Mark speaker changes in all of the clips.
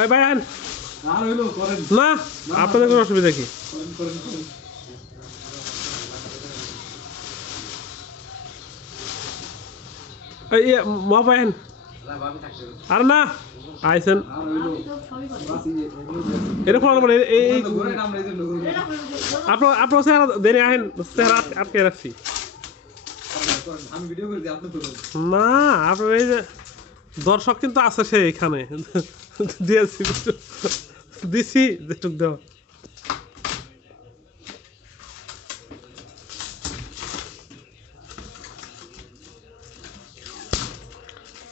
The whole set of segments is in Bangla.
Speaker 1: ভাই ভাই আন।
Speaker 2: না
Speaker 1: আপনাদের কোনো অসুবিধা কি? মা পাইন আর না আইসেন নম্বর এই আপনার আপনার চেহারা দেরি আহেন চেহারা আট- আটকে রাখছি।
Speaker 2: আমি ভিডিও করে দিই আপনি
Speaker 1: না আপনার এই যে দর্শক কিন্তু আছে সে এখানে। দিয়েছি। দিছি, যেটুক দেওয়া।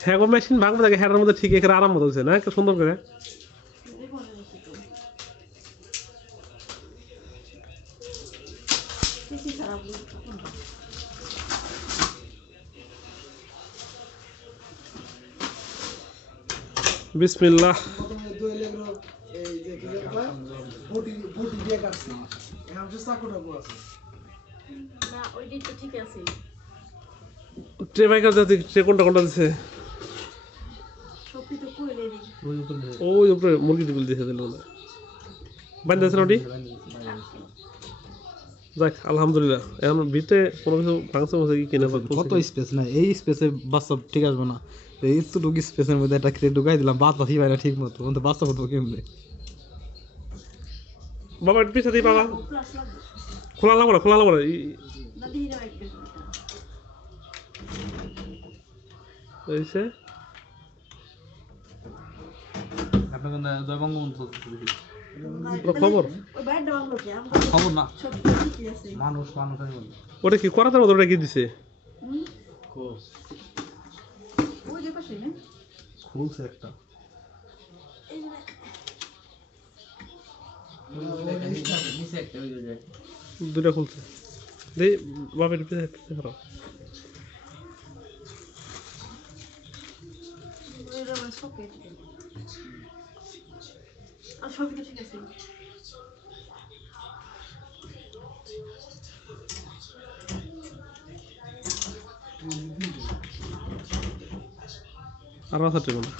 Speaker 1: হ্যাঁ মেশিন ভাঙবো দেখে হ্যাঁ মধ্যে ঠিক এখানে আরাম হচ্ছে না? একটু সুন্দর করে বিসমিল্লাহ
Speaker 3: প্রথমে দই লেগলো এই যে কি যে কয় বটি বটি দিয়ে কাটছি এখন যে চাকুটা বউ আছে
Speaker 4: না ওইটাই তো ঠিক আছে
Speaker 1: ট্রে ট্রে কোনটা কোনটা দিছে? আলহামদুলিল্লাহ। এখন ভিতরে কোনো কিছু মাংস কি কিনে
Speaker 5: কত স্পেস না এই স্পেসে বাচ্চা ঠিক আসবে না। এই এতটুকু স্পেসের মধ্যে একটা ক্রেট ঢুকাই দিলাম বাদ পাখি পাই না ঠিক মতো। কিন্তু বাচ্চা ফুটবো কেমনে?
Speaker 1: বাবা একটু দিয়ে বাবা। খোলা লাগবো না খোলা লাগবো না।
Speaker 5: বঙ্গবন্ধু
Speaker 1: খবর?
Speaker 5: খবর না। মানুষ মানুষ
Speaker 1: ওটা কি করাতের মতো ওটা কি দিছে?
Speaker 4: হুম ওই যে পাশে না
Speaker 5: খুলছে একটা।
Speaker 1: দুটা খুলছে। দেই বাপের
Speaker 4: সকেট আর সবই তো ঠিক আছে।
Speaker 1: আর আছে টেবিল
Speaker 4: না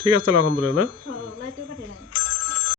Speaker 4: ঠিক আছে
Speaker 1: আলহামদুলিল্লাহ।